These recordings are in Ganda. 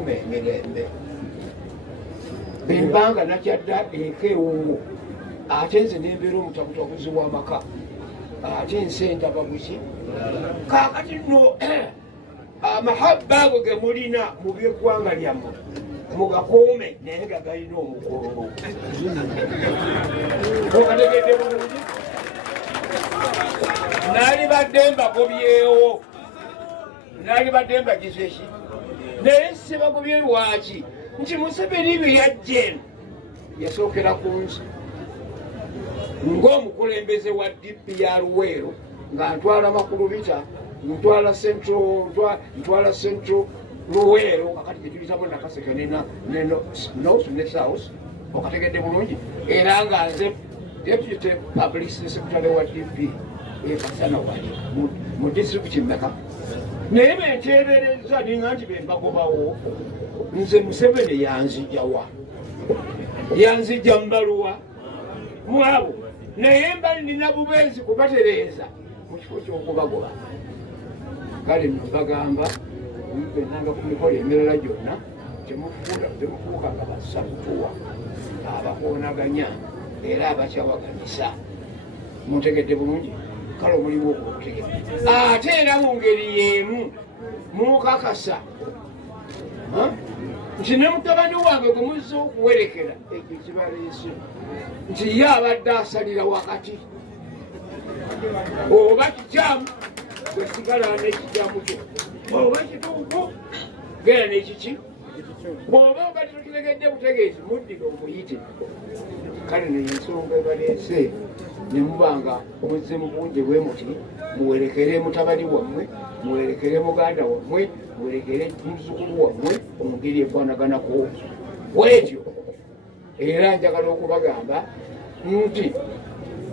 emirembe bembanga nakyadda ekeewuwo ate nze nembeera omutabuzi w'amaka ate nsenta babuki kakati nno amahabba ago ge mulina mu byeggwanga lyammwe mugakuume naye nga galina omukolo okategedde bulungi naali badde mbagobyewo naali badde mbagizeki naye sibagobye lwaki nti Museveni bye yajja eno yasookera ku nsi ng'omukulembeze wa DP ya Luweero nga ntwala makulu bita ntwala central Luweero kakati tetuyitamu nakaseke north ne south okategedde bulungi era nga nze deputy publicity secretary wa DP ekasana wali mu district mmeka naye benteebereza ninga nti bembagobawo nze Museveni yanzijja mbaluwa mwabo naye mbali nina bubenzi kubatereeza mu kifo ky'okubagoba kale mbagamba benanga ku mikolo emirala gyonna temufuuka nga basabutuwa abakoonaganya era abakyawaganisa muntegedde bulungi kale omulimu okutegedde ate era mu ngeri y'emu mukakasa nti ne mutabani wange gwe muzza okuwerekera ekyo kibaleese nti ye abadde asalira wakati oba kikyamu wesigala n'ekikyamu kyo oba kituufu gera n'ekiki bw'oba obadde tokitegedde butegeezi muddire omuyite kale nensonga ebaleese ne mubanga muzze mu bungi bwe muti muwerekere mutabani wammwe muwerekere muganda wammwe muwerekere muzukulu wammwe omugeri efaanaganako bwetyo era njagala okubagamba nti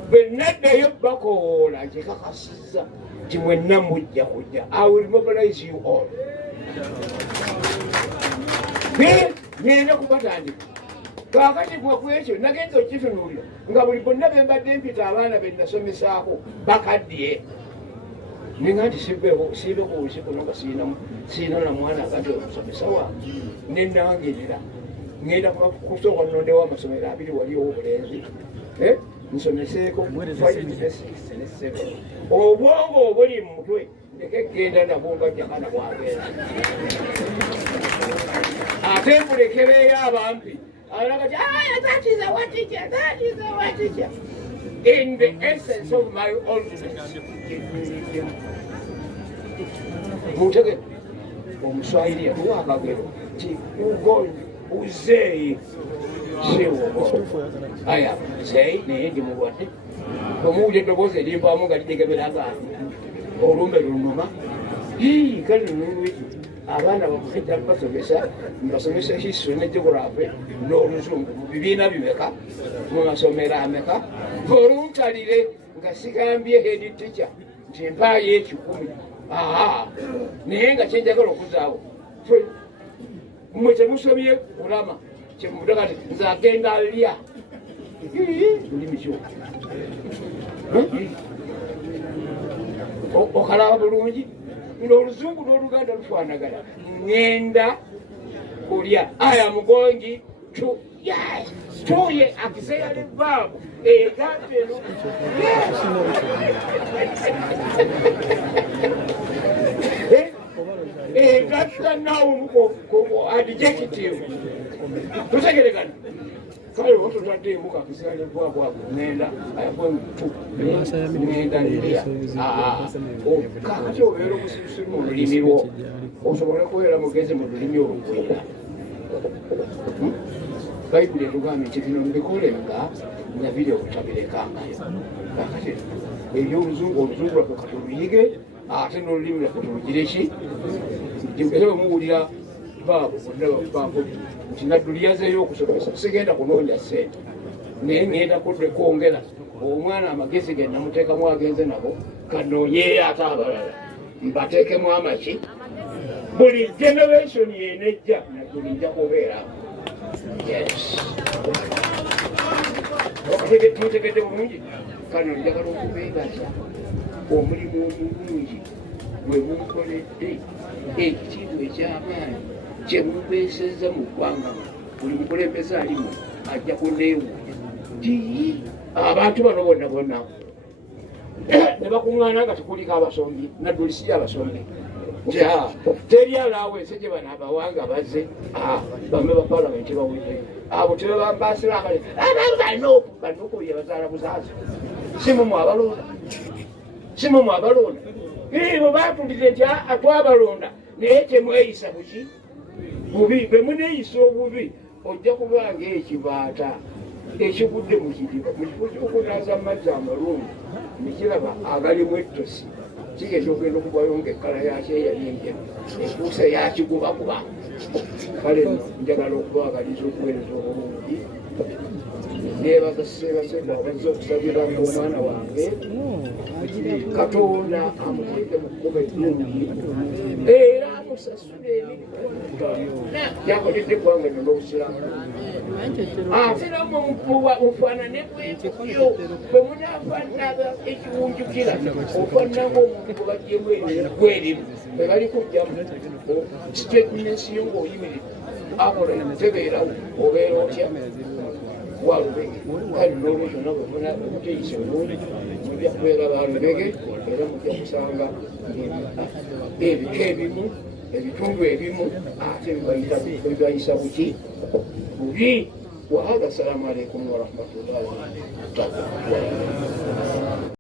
bwe naddayo bakoola kyekakasizza nti mwenna mujja kujja I will mobilize you all ngenda kubatandika kakati kwekyo nagenza okitunuulira nga buli bonna bembadde mpita abaana benasomesaako bakaddiye ninga nti siibeku olusiku nga siina na mwana agati omusomesa wange nenangerera ngenda kusooka nnondewo amasomero abiri waliwo obulenzi nsomeseeko 5 obwongo obuli mu mutwe ndeke genda nabwo nga Jakana bwagenda ate mbulekereyo abampi alagati that is our teacher, that is our teacher. In the essence of my oldness mutege omuswahili yatuwakagero ti ugoni uzeyi siwogo aya zeyi naye ndi mulwadde omuwulya eddoboozi erimbwamu nga lijegeberanga olumbe lunuma kale nolwekyo abaana bamufedda mbasomesa history ne geography n'oluzungu mu bibiina bimeka mu masomero ameka oluntalire nga sigambye head teacher nti empaayo ekikumi naye nga kyenjagala okuzaawo mmwe temusomye kulama kyemuvuga kati nze agenda lya lulimi kyo okalaba bulungi ng'oluzungu n'oluganda lufaanagana ngenda kulya I am going to tuye auxiliary verb egamba eno egatta noun adjective tutegeregana kale watotaddeemu auxiliary verb ago ngenda I am going to ngenda lya kakati obeera omusirusiru mu lulimi lwo osobole kubeera mugezi mu lulimi olukwira bayibuli etugambye nti bino mbikolenga nga biri obutabirekangayo kakati ebyoluzungu lwaffe katuluyige ate n'olulimi lwaffe tulugireki ese bwemuwulira baabo bonna nti Naduli yazeeyo okusomesa sigenda kunoonya ssente naye ngenda kwongera omwana amagezi ge namuteekamu agenze nabo kanoonyeeyo ate abalala mbateekemu amaki buli generation yenejja Naduli nja kubeeramu mutegedde bulungi kano njagala okubeebaza omulimu omulungi gwe munkoledde ekitiibwa eky'amaanyi kyemubeesezza mu ggwanga buli mukulembeze alimu ajja kuneewuunya ti abantu bano bonna bonna ne bakuŋŋaana nga tekuliko abasombi Naduli si abasombi teri alawense gye bano abawanga bazze bame ba palamenti bawedde abo tebabambasira banokuye bazaala buzaazi simumu abalonda bwe batulire nti twabalonda naye temweyisa buki bubi bwe muneeyisa obubi ojja kubanga ekibaata ekigudde mu kidiba mu kifo ky'okunaaza amazzi amalungi nekiraba agalimu ettosi kigeza okugenda okugwayo ngaekkala yakyo eyali enjeru ekuusa yakigubakuba kale njagala okubaagaliza okuweereza obulungi nebaza sebasekwa bazze okusabiranga omwana wange Katonda amuteeke mu kkubo eddungi era amusasule emirimu yakoledde eggwanga lino n'obusiramu ate namwe mufaanane bwekutyo bwe munaafaanana ekiwunjukira ofaanana ng'omuntu bwe bagyemu gwerimu bwe bali kujjamu siteetinensi yo ng'oyimiridde akola tebeerawo obeera otya walubege kale n'olwekyo nabwe muteyisa obulungi mujja kubeera balubege era mujja kusanga ebika ebimu ebitundu ebimu ate bibayisa buki bubi. Wa hadha, assalamu alaikum warahmatullahi wabarakatuh.